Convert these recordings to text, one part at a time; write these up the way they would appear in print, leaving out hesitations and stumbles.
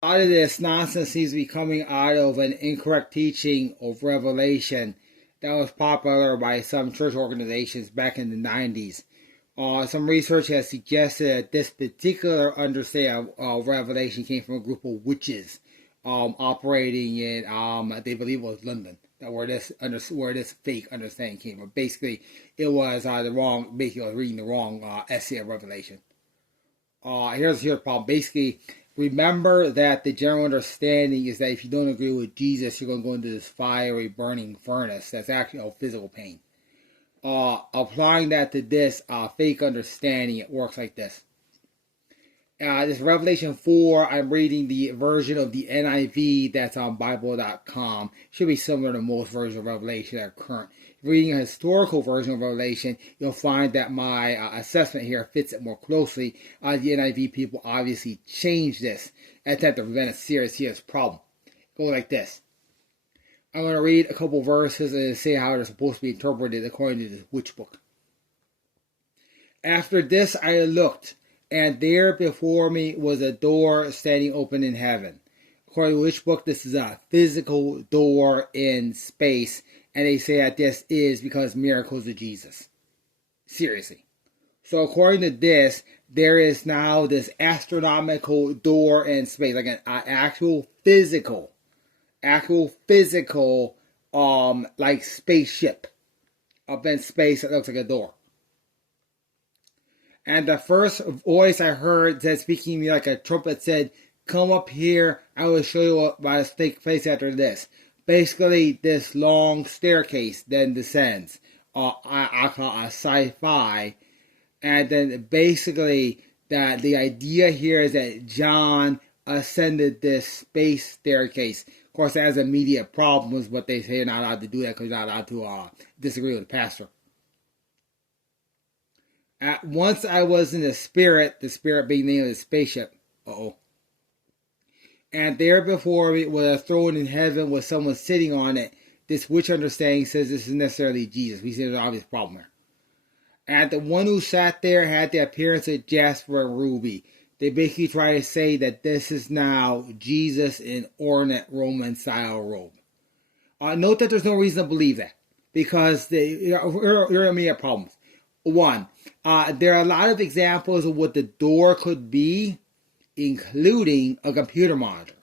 A lot of this nonsense seems to be coming out of an incorrect teaching of Revelation that was popular by some church organizations back in the 90s. Some research has suggested that this particular understanding of Revelation came from a group of witches operating in, they believe it was London, where this fake understanding came from. Basically, it was basically I was reading the wrong essay of Revelation. Here's the problem. Basically, remember that the general understanding is that if you don't agree with Jesus, you're going to go into this fiery, burning furnace. That's actually physical pain. Applying that to this fake understanding, it works like this. This Revelation 4, I'm reading the version of the NIV that's on Bible.com. Should be similar to most versions of Revelation that are current. Reading a historical version of Revelation, you'll find that my assessment here fits it more closely. The NIV people obviously changed this attempt to prevent a serious problem. Go like this. I'm going to read a couple verses and say how they're supposed to be interpreted according to this witch book. After this I looked, and there before me was a door standing open in heaven. According to which book, this is a physical door in space, and they say that this is because miracles of Jesus. Seriously. So according to this, there is now this astronomical door in space, like an actual physical, like spaceship up in space that looks like a door. And the first voice I heard said, speaking to me like a trumpet, said, "Come up here, I will show you what will take place after this." Basically, this long staircase then descends. I call it a sci-fi. And then basically, that the idea here is that John ascended this space staircase. Of course, it has immediate problems, but they say you're not allowed to do that because you're not allowed to disagree with the pastor. At once I was in the spirit being the name of the spaceship. And there before me was a throne in heaven with someone sitting on it. This witch understanding says this is necessarily Jesus. We see there's an obvious problem here. And the one who sat there had the appearance of jasper and ruby. They basically try to say that this is now Jesus in ornate Roman style robe. Note that there's no reason to believe that, because there are immediate problems. One, there are a lot of examples of what the door could be, including a computer monitor.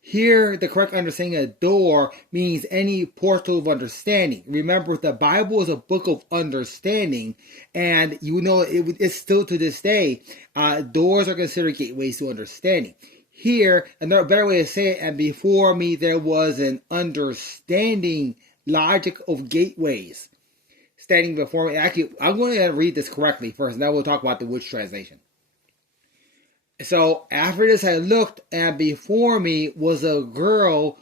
Here, the correct understanding of door means any portal of understanding. Remember, the Bible is a book of understanding, and you know it's still to this day, doors are considered gateways to understanding. Here, another better way to say it, and before me there was an understanding logic of gateways standing before me. Actually, I'm going to read this correctly first, and then we'll talk about the witch translation. So after this I looked, and before me was a girl.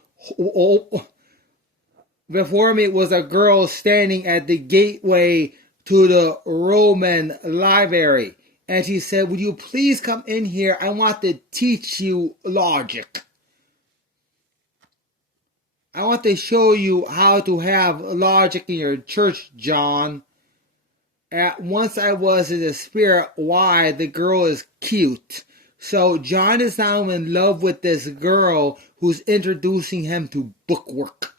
Before me was a girl standing at the gateway to the Roman library. And she said, "Would you please come in here? I want to teach you logic. I want to show you how to have logic in your church, John." At once I was in the spirit. Why? The girl is cute. So John is now in love with this girl who's introducing him to bookwork.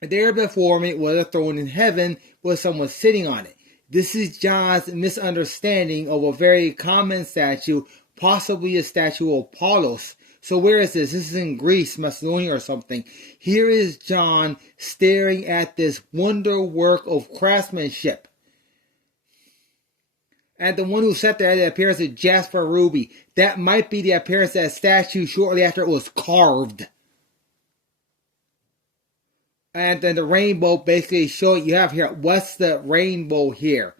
There before me was a throne in heaven with someone sitting on it. This is John's misunderstanding of a very common statue, possibly a statue of Apollos. So where is this? This is in Greece, Macedonia or something. Here is John staring at this wonder work of craftsmanship. And the one who sat there had the appearance of jasper ruby. That might be the appearance of that statue shortly after it was carved. And then the rainbow basically showing, you have here, what's the rainbow here?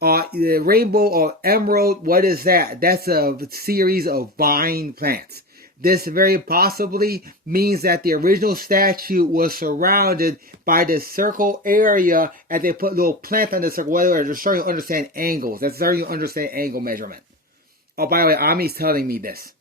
The rainbow of emerald, what is that? That's a series of vine plants. This very possibly means that the original statue was surrounded by this circle area, and they put little plants on the circle. Whether they're starting to understand angles. That's starting to understand angle measurement. Oh, by the way, Ami's telling me this.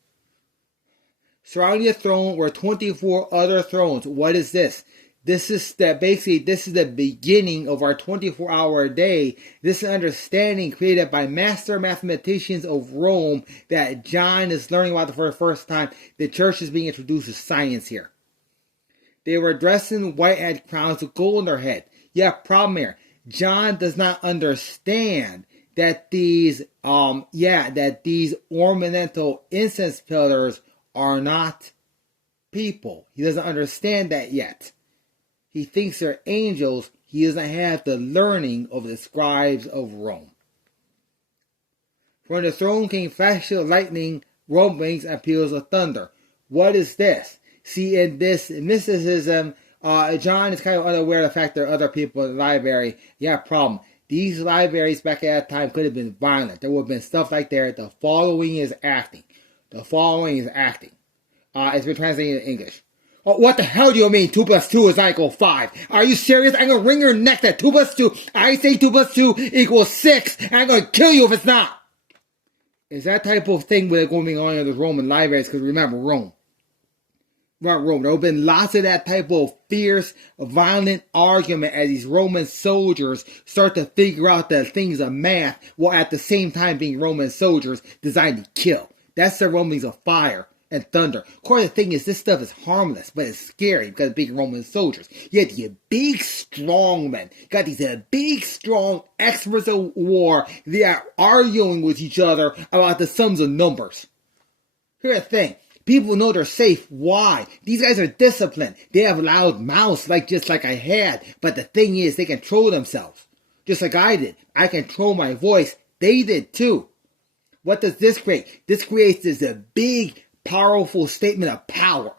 Surrounding the throne were 24 other thrones. What is this? This is the beginning of our 24-hour day. This is understanding created by master mathematicians of Rome that John is learning about for the first time. The church is being introduced to science here. They were dressed in white, had crowns with gold on their head. Yeah, problem here. John does not understand that these ornamental incense pillars are not people. He doesn't understand that yet. He thinks they're angels. He doesn't have the learning of the scribes of Rome. From the throne came flashes of lightning, rumblings, and peals of thunder. What is this? See, in this mysticism, John is kind of unaware of the fact there are other people in the library. Yeah, problem. These libraries back at that time could have been violent. There would have been stuff like that. The following is acting. It's been translated into English. Oh, what the hell do you mean 2 plus 2 is not equal 5? Are you serious? I'm going to wring your neck that 2 plus 2, I say 2 plus 2 equals 6, and I'm going to kill you if it's not. It's that type of thing with going on in the Roman libraries, because remember, Rome. There have been lots of that type of fierce, violent argument as these Roman soldiers start to figure out the things of math, while at the same time being Roman soldiers designed to kill. That's the rumblings of fire and thunder. Of course, the thing is, this stuff is harmless, but it's scary because of big Roman soldiers. You have these big, strong men. You got these big, strong experts of war. They are arguing with each other about the sums of numbers. Here's the thing. People know they're safe. Why? These guys are disciplined. They have loud mouths just like I had. But the thing is, they control themselves. Just like I did. I control my voice. They did too. What does this create? This creates this big, powerful statement of power.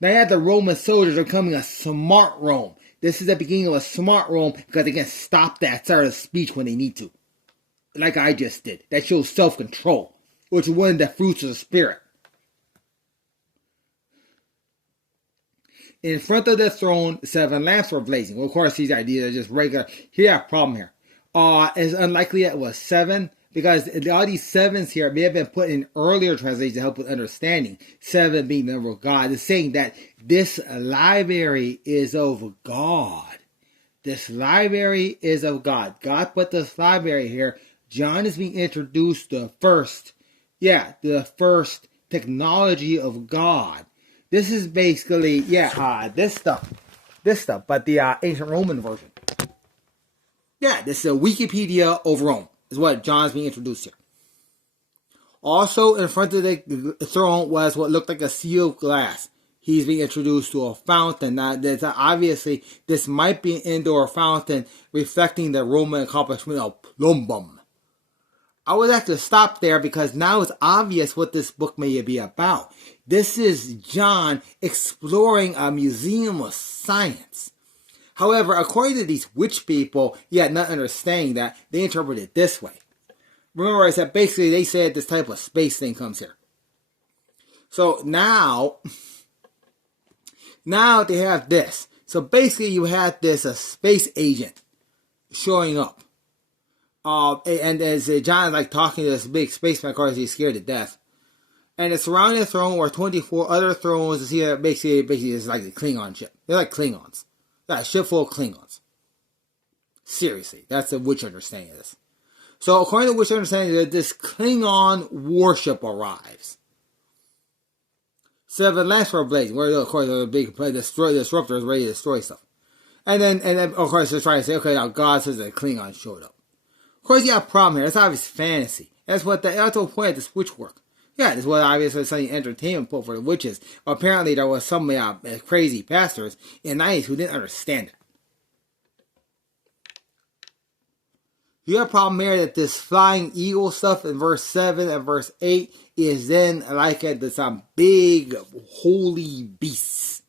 Now you have the Roman soldiers becoming a smart Rome. This is the beginning of a smart Rome because they can stop that sort of speech when they need to. Like I just did. That shows self-control, which is one of the fruits of the spirit. In front of the throne, 7 lamps were blazing. Well, of course, these ideas are just regular. Here, problem here. It's unlikely it was 7 because all these 7s here may have been put in earlier translations to help with understanding. 7 being the number of God. It's saying that this library is of God. This library is of God. God put this library here. John is being introduced to the first technology of God. This is basically, this stuff, but the ancient Roman version. Yeah, this is a Wikipedia of Rome, is what John's being introduced here. Also, in front of the throne was what looked like a sea of glass. He's being introduced to a fountain. Now, obviously, this might be an indoor fountain reflecting the Roman accomplishment of plumbum. I would have to stop there because now it's obvious what this book may be about. This is John exploring a museum of science. However, according to these witch people, not understanding that, they interpret it this way. Remember I said basically they said this type of space thing comes here. So now they have this. So basically you have this space agent showing up. And as John is talking to this big spaceman, of course he's scared to death. And it's surrounding the throne were 24 other thrones. You see that basically it's like a Klingon ship. They're like Klingons. They're a ship full of Klingons. Seriously, that's the witch understanding of this. So according to witch understanding, this Klingon warship arrives. 7 lamps were blazing. Where of course the big disruptor is ready to destroy stuff. And then of course they're trying to say, okay, now God says that Klingon showed up. Of course, you have a problem here. That's obvious fantasy. That's the whole point of this witch work. Yeah, this was obviously something entertainment put for the witches. Apparently, there was some crazy pastors in the 90s who didn't understand it. You have a problem here that this flying eagle stuff in verse 7 and verse 8 is then some big holy beasts.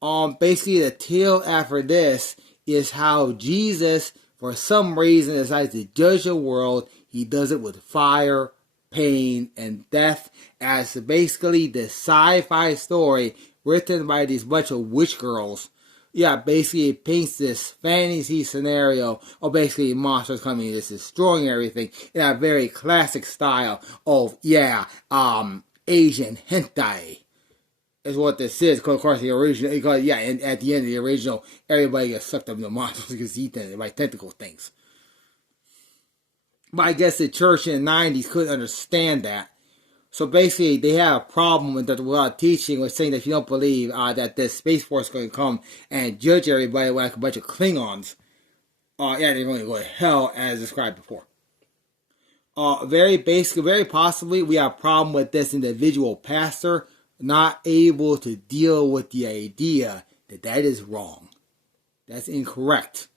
Basically, the tale after this is how Jesus, for some reason, decides to judge the world. He does it with fire, pain, and death, as basically the sci-fi story written by these bunch of witch girls. Yeah, basically it paints this fantasy scenario of basically monsters coming and just destroying everything in a very classic style of, Asian hentai. is what this is. Because of course the original, because yeah, and at the end of the original, everybody gets sucked up in the monsters because eaten by tentacle things. But I guess the church in the 90s couldn't understand that. So basically, they have a problem with the teaching, with saying that if you don't believe that this Space Force is going to come and judge everybody like a bunch of Klingons, they're going to go to hell as described before. Very possibly, we have a problem with this individual pastor not able to deal with the idea that is wrong. That's incorrect.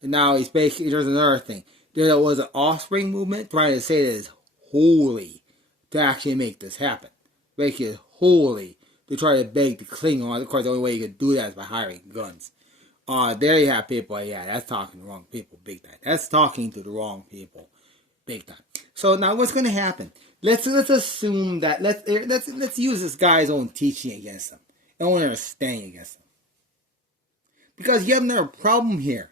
And now there's another thing. There was an offspring movement trying to say that it's holy to actually make this happen. Make it holy to try to beg the Klingons. Of course, the only way you can do that is by hiring guns. There you have people. Yeah, that's talking to the wrong people big time. That's talking to the wrong people big time. So now what's going to happen? Let's assume that let's use this guy's own teaching against him, own understanding against him. Because you have another problem here.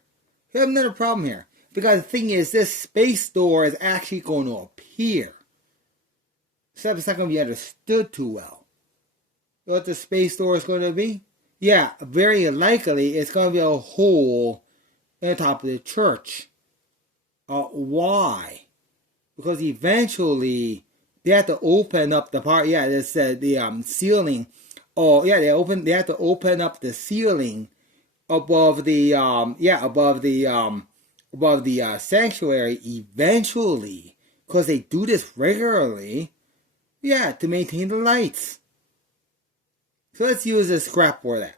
Because the thing is, this space door is actually going to appear. Except it's not going to be understood too well. What the space door is going to be? Yeah, very likely it's going to be a hole in the top of the church. Why? Because eventually they have to open up the part. Yeah, they said the ceiling. Oh, yeah, they have to open up the ceiling above the sanctuary eventually, because they do this regularly. Yeah, to maintain the lights. So let's use a scrap for that.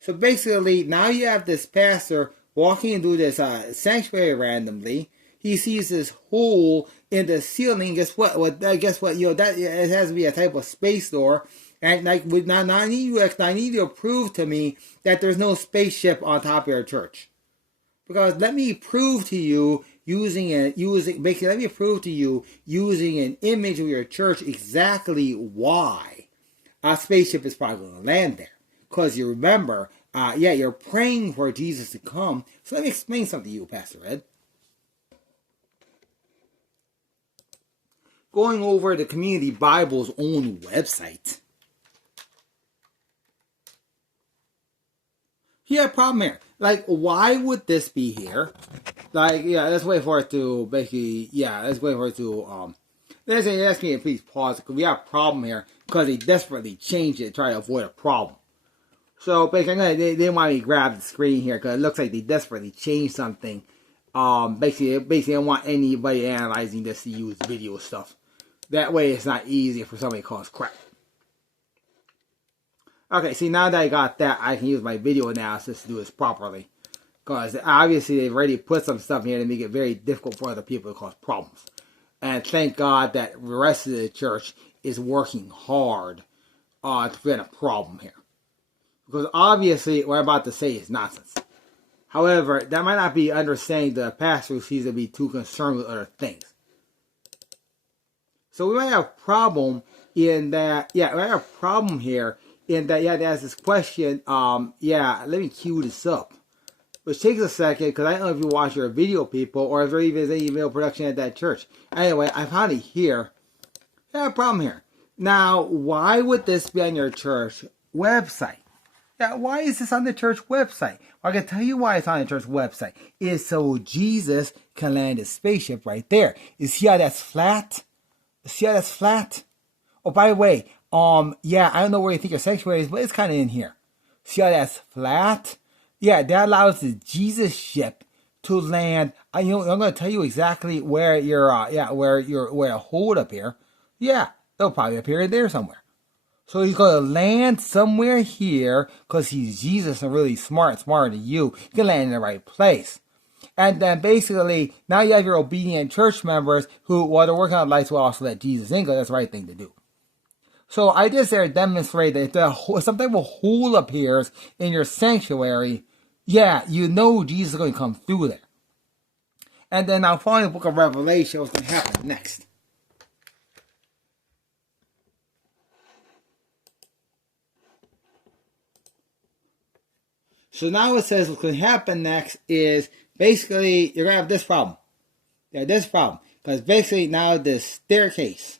So basically, now you have this pastor walking into this sanctuary randomly. He sees this hole in the ceiling. Guess what? That it has to be a type of space door. And like, now I need you to prove to me that there's no spaceship on top of your church. Because let me prove to you using an image of your church exactly why a spaceship is probably going to land there. Because you remember, you're praying for Jesus to come. So let me explain something to you, Pastor Ed. Going over the Community Bible's own website. Yeah, problem here. Like, why would this be here? Like, yeah, let's wait for it to basically, let's ask me to please pause, because we have a problem here, because they desperately changed it to try to avoid a problem. So, basically, they want me to grab the screen here, because it looks like they desperately changed something. Basically, I don't want anybody analyzing this to use video stuff. That way, it's not easy for somebody to cause crap. Okay, see, now that I got that, I can use my video analysis to do this properly. Because obviously they've already put some stuff here to make it very difficult for other people to cause problems. And thank God that the rest of the church is working hard to prevent a problem here. Because obviously what I'm about to say is nonsense. However, that might not be understanding the pastor who seems to be too concerned with other things. So we might have a problem in that, we might have a problem here in that you have to ask this question. Let me cue this up. Which takes a second, because I don't know if you watch your video, people, or if there even is any video production at that church. Anyway, I found it here. I have a problem here. Now, why would this be on your church website? Yeah, why is this on the church website? Well, I can tell you why it's on the church website. It's so Jesus can land his spaceship right there. You see how that's flat? Oh, by the way, I don't know where you think your sanctuary is, but it's kind of in here. See how that's flat? Yeah, that allows the Jesus ship to land. I'm going to tell you exactly where your hold up here. Yeah, it'll probably appear there somewhere. So he's going to land somewhere here because he's Jesus and really smarter than you. He can land in the right place. And then basically, now you have your obedient church members who, while they're working on lights, will also let Jesus in, because that's the right thing to do. So I just there demonstrate that if some type of hole appears in your sanctuary, you know Jesus is going to come through there. And then now following the book of Revelation, what's going to happen next? So now it says what's going to happen next is basically you're going to have this problem. Because basically now the staircase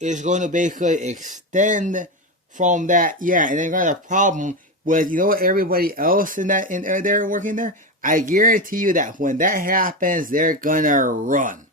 is going to basically extend from that, yeah, and they got a problem with, you know what, everybody else in there working there. I guarantee you that when that happens, they're gonna run.